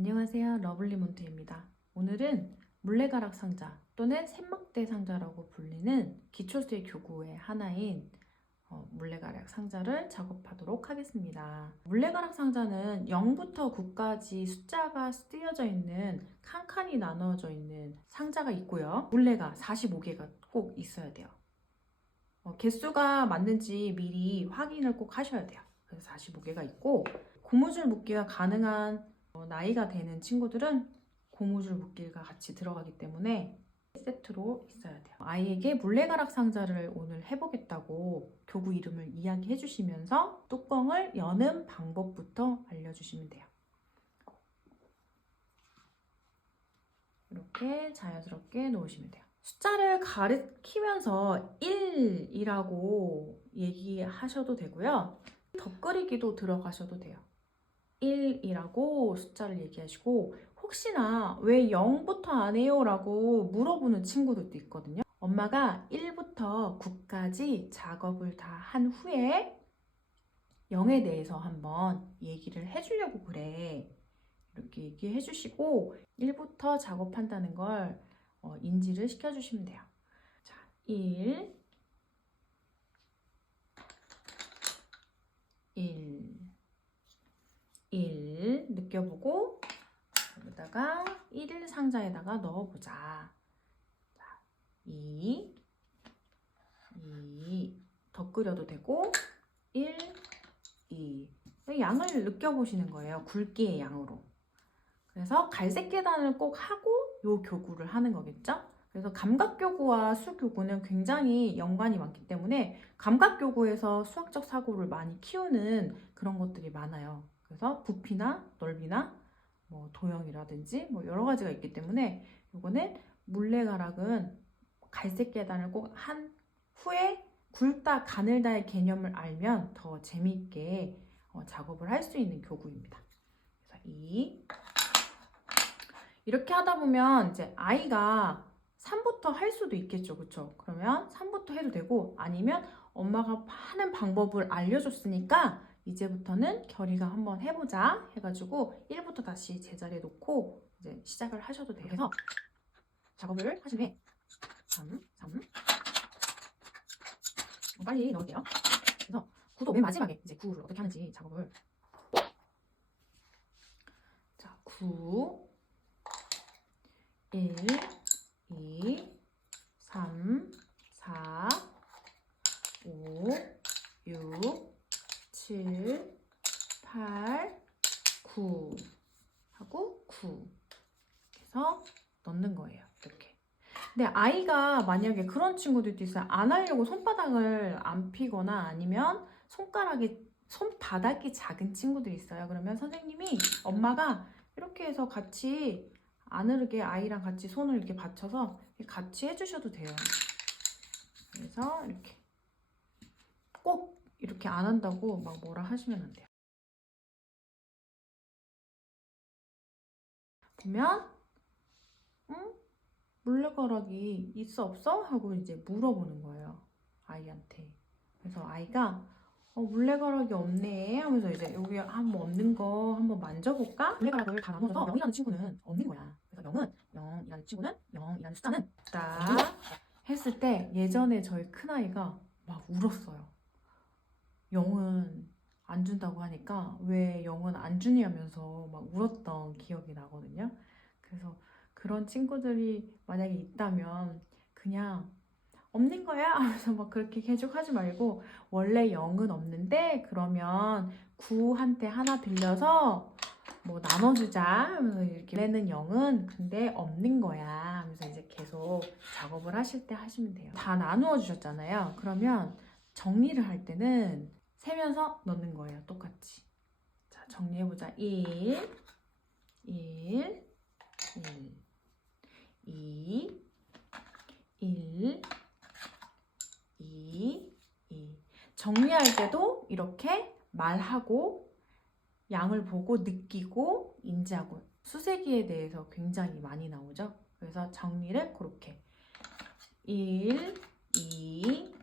안녕하세요. 러블리몬트입니다. 오늘은 물레가락 상자 또는 샘막대 상자라고 불리는 기초수의 교구의 하나인 물레가락 상자를 작업하도록 하겠습니다. 물레가락 상자는 0부터 9까지 숫자가 쓰여져 있는 칸칸이 나누어져 있는 상자가 있고요. 물레가 45개가 꼭 있어야 돼요. 개수가 맞는지 미리 확인을 꼭 하셔야 돼요. 그래서 45개가 있고 고무줄 묶기가 가능한 나이가 되는 친구들은 고무줄 묶기가 같이 들어가기 때문에 세트로 있어야 돼요. 아이에게 물레가락 상자를 오늘 해보겠다고 교구 이름을 이야기해 주시면서 뚜껑을 여는 방법부터 알려주시면 돼요. 이렇게 자연스럽게 놓으시면 돼요. 숫자를 가리키면서 1이라고 얘기하셔도 되고요. 덧그리기도 들어가셔도 돼요. 1이라고 숫자를 얘기하시고 혹시나 왜 0부터 안 해요? 라고 물어보는 친구들도 있거든요. 엄마가 1부터 9까지 작업을 다 한 후에 0에 대해서 한번 얘기를 해주려고 그래. 이렇게 얘기해 주시고 1부터 작업한다는 걸 인지를 시켜주시면 돼요. 자, 1 느껴보고 여기다가 1 상자에다가 넣어보자. 자, 2 덧그려도 되고 1, 2 양을 느껴보시는 거예요. 굵기의 양으로. 그래서 갈색 계단을 꼭 하고 요 교구를 하는 거겠죠? 그래서 감각교구와 수교구는 굉장히 연관이 많기 때문에 감각교구에서 수학적 사고를 많이 키우는 그런 것들이 많아요. 그래서 부피나 넓이나 도형이라든지 여러 가지가 있기 때문에 이거는 물레가락은 갈색 계단을 꼭 한 후에 굵다 가늘다의 개념을 알면 더 재미있게 작업을 할 수 있는 교구입니다. 그래서 이렇게 하다 보면 이제 아이가 3부터 할 수도 있겠죠. 그쵸? 그러면 3부터 해도 되고 아니면 엄마가 하는 방법을 알려줬으니까 이제부터는 결이가 한번 해보자 해가지고 1부터 다시 제자리에 놓고 이제 시작을 하셔도 돼요. 그래서 작업을 하신 후에 3 빨리 넣을게요. 그래서 9도 맨 마지막에 이제 9를 어떻게 하는지 작업을 자, 9 1 2 3 4 5 6 7 8 9 하고 9 해서 넣는 거예요. 이렇게. 근데 아이가 만약에 그런 친구들도 있어요. 안 하려고 손바닥을 안 피거나 아니면 손바닥이 작은 친구들이 있어요. 그러면 선생님이 엄마가 이렇게 해서 같이 아느르게 아이랑 같이 손을 이렇게 받쳐서 같이 해주셔도 돼요. 그래서 이렇게 꼭 이렇게 안 한다고 막 뭐라 하시면 안 돼요. 보면 물레가락이 있어 없어? 하고 이제 물어보는 거예요. 아이한테. 그래서 아이가 물레가락이 없네 하면서 이제 여기 한번 없는 거 한번 만져볼까? 물레가락을 다 나눠서 0이라는 친구는 없는 거야. 그래서 0은 0이라는 친구는 0이라는 숫자는 딱 했을 때 예전에 저희 큰아이가 막 울었어요. 0은 안 준다고 하니까 왜 0은 안 주냐면서 막 울었던 기억이 나거든요. 그래서 그런 친구들이 만약에 있다면 그냥 없는 거야? 하면서 막 그렇게 계속하지 말고 원래 0은 없는데 그러면 9한테 하나 들려서 나눠주자 하면서 이렇게 원래는 0은 근데 없는 거야 하면서 이제 계속 작업을 하실 때 하시면 돼요. 다 나누어 주셨잖아요. 그러면 정리를 할 때는 세면서 넣는 거예요. 똑같이. 자, 정리해보자. 1 1 2 1 2 정리할 때도 이렇게 말하고 양을 보고 느끼고 인지하고 수세기에 대해서 굉장히 많이 나오죠. 그래서 정리를 그렇게 1 2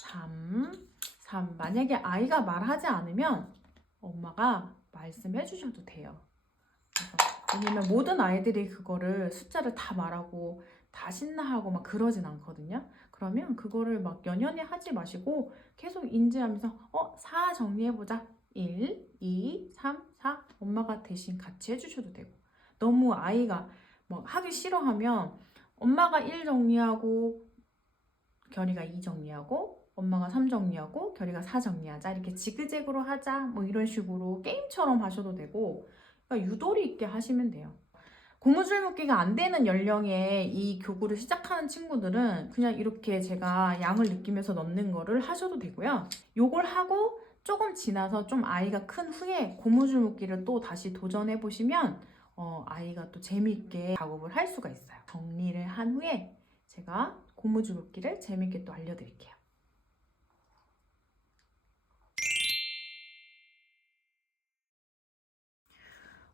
3 만약에 아이가 말하지 않으면 엄마가 말씀해 주셔도 돼요. 왜냐면 모든 아이들이 그거를 숫자를 다 말하고 다 신나하고 막 그러진 않거든요. 그러면 그거를 막 연연히 하지 마시고 계속 인지하면서 4 정리해보자. 1, 2, 3, 4 엄마가 대신 같이 해주셔도 되고 너무 아이가 뭐 하기 싫어하면 엄마가 1 정리하고 결이가 2 정리하고 엄마가 3 정리하고 결이가 4 정리하자 이렇게 지그재그로 하자 뭐 이런 식으로 게임처럼 하셔도 되고 그러니까 유도리 있게 하시면 돼요. 고무줄 묶기가 안 되는 연령에 이 교구를 시작하는 친구들은 그냥 이렇게 제가 양을 느끼면서 넣는 거를 하셔도 되고요. 요걸 하고 조금 지나서 좀 아이가 큰 후에 고무줄 묶기를 또 다시 도전해 보시면 아이가 또 재미있게 작업을 할 수가 있어요. 정리를 한 후에 제가 고무줄 묶기를 재미있게 또 알려드릴게요.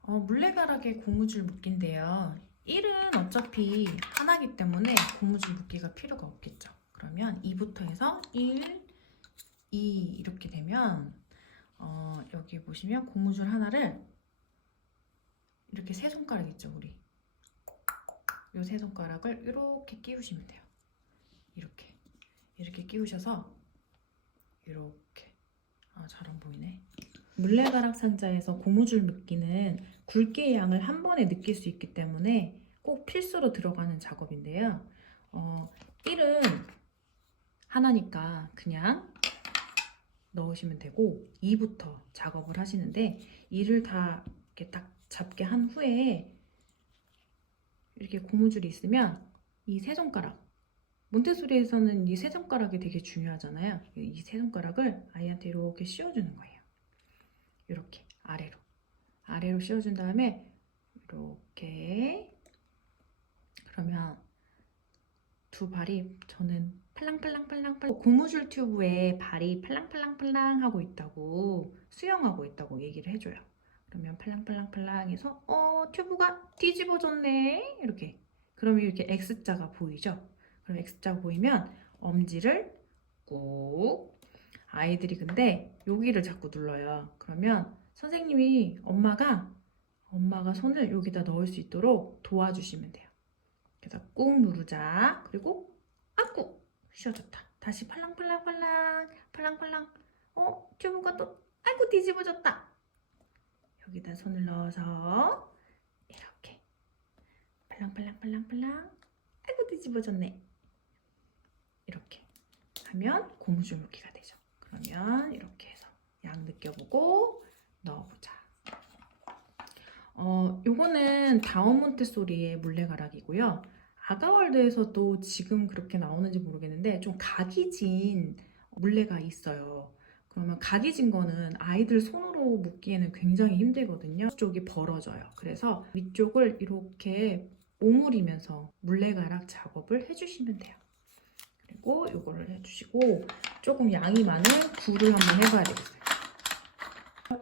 물레가락의 고무줄 묶기인데요. 1은 어차피 하나기 때문에 고무줄 묶기가 필요가 없겠죠. 그러면 2부터 해서 1, 2 이렇게 되면 여기 보시면 고무줄 하나를 이렇게 세 손가락 있죠, 우리. 이 세 손가락을 이렇게 끼우시면 돼요. 이렇게 끼우셔서 이렇게 잘 안 보이네. 물레가락 상자에서 고무줄 묶기는 굵기의 양을 한 번에 느낄 수 있기 때문에 꼭 필수로 들어가는 작업인데요. 1은 하나니까 그냥 넣으시면 되고 2부터 작업을 하시는데 2를 다 이렇게 딱 잡게 한 후에 이렇게 고무줄이 있으면 이 세 손가락 몬테소리에서는 이 세 손가락이 되게 중요하잖아요. 이 세 손가락을 아이한테 이렇게 씌워주는 거예요. 이렇게 아래로 씌워준 다음에 이렇게 그러면 두 발이 저는 팔랑팔랑팔랑 고무줄 튜브에 발이 팔랑팔랑팔랑 하고 있다고 수영하고 있다고 얘기를 해줘요. 그러면 팔랑팔랑팔랑 해서 튜브가 뒤집어졌네 이렇게 그러면 이렇게 X자가 보이죠? 그럼 X자가 보이면 엄지를 꾹 아이들이 근데 여기를 자꾸 눌러요. 그러면 선생님이 엄마가 손을 여기다 넣을 수 있도록 도와주시면 돼요. 그래서 꾹 누르자. 그리고 꾹 쉬어졌다. 다시 팔랑팔랑팔랑 팔랑팔랑 튜브가 또 아이고 뒤집어졌다. 여기다 손을 넣어서 이렇게 팔랑팔랑팔랑팔랑 아이고 뒤집어졌네. 이렇게 하면 고무줄 묶기가 되죠. 그러면 이렇게 해서 양 느껴보고 넣어보자. 요거는 다운 몬테소리의 물레가락이고요. 아가월드에서도 지금 그렇게 나오는지 모르겠는데 좀 각이 진 물레가 있어요. 그러면 각이 진 거는 아이들 손으로 묶기에는 굉장히 힘들거든요. 쪽이 벌어져요. 그래서 위쪽을 이렇게 오므리면서 물레가락 작업을 해주시면 돼요. 그리고 이거를 해주시고 조금 양이 많은 9를 한번 해봐야 되겠어요.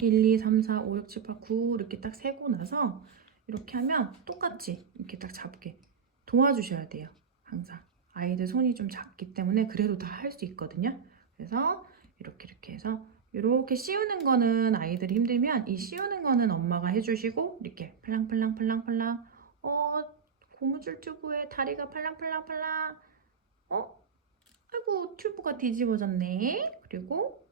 1, 2, 3, 4, 5, 6, 7, 8, 9 이렇게 딱 세고 나서 이렇게 하면 똑같이 이렇게 딱 잡게 도와주셔야 돼요. 항상 아이들 손이 좀 작기 때문에 그래도 다 할 수 있거든요. 그래서 이렇게 해서 이렇게 씌우는 거는 아이들이 힘들면 이 씌우는 거는 엄마가 해주시고 이렇게 팔랑팔랑팔랑팔랑 고무줄 튜브에 다리가 팔랑팔랑팔랑 아이고 튜브가 뒤집어졌네. 그리고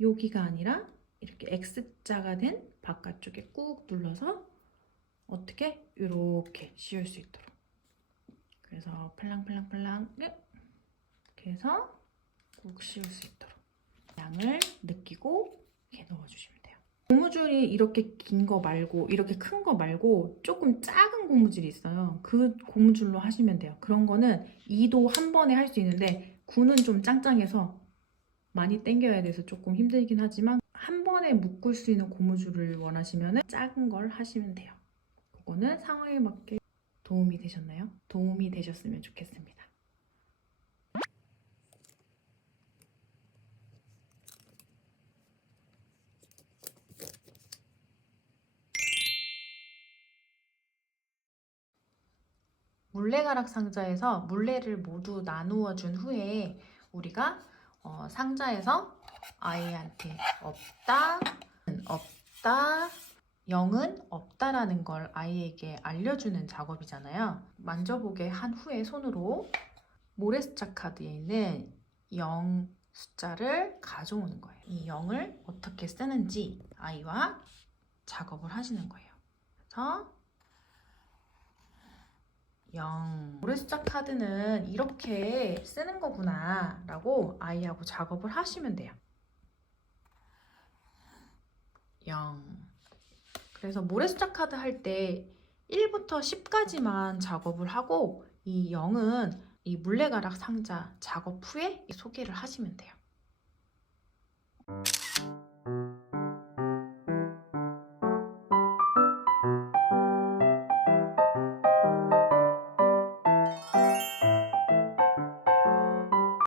여기가 아니라 이렇게 X자가 된 바깥쪽에 꾹 눌러서 어떻게 이렇게 씌울 수 있도록 그래서 팔랑팔랑팔랑 이렇게 해서 꾹 씌울 수 있도록 양을 느끼고 이렇게 넣어주시면 돼요. 고무줄이 이렇게 긴 거 말고 이렇게 큰 거 말고 조금 작은 고무줄이 있어요. 그 고무줄로 하시면 돼요. 그런 거는 2도 한 번에 할 수 있는데 9는 좀 짱짱해서 많이 당겨야 돼서 조금 힘들긴 하지만 한 번에 묶을 수 있는 고무줄을 원하시면 작은 걸 하시면 돼요. 그거는 상황에 맞게 도움이 되셨나요? 도움이 되셨으면 좋겠습니다. 물레가락 상자에서 물레를 모두 나누어 준 후에 우리가 상자에서 아이한테 없다, 없다, 0은 없다라는 걸 아이에게 알려주는 작업이잖아요. 만져보게 한 후에 손으로 모래숫자 카드에 있는 0 숫자를 가져오는 거예요. 이 0을 어떻게 쓰는지 아이와 작업을 하시는 거예요. 그래서 0. 모래숫자 카드는 이렇게 쓰는 거구나 라고 아이하고 작업을 하시면 돼요. 0. 그래서 모래숫자 카드 할 때 1부터 10까지만 작업을 하고 이 0은 이 물레가락 상자 작업 후에 소개를 하시면 돼요.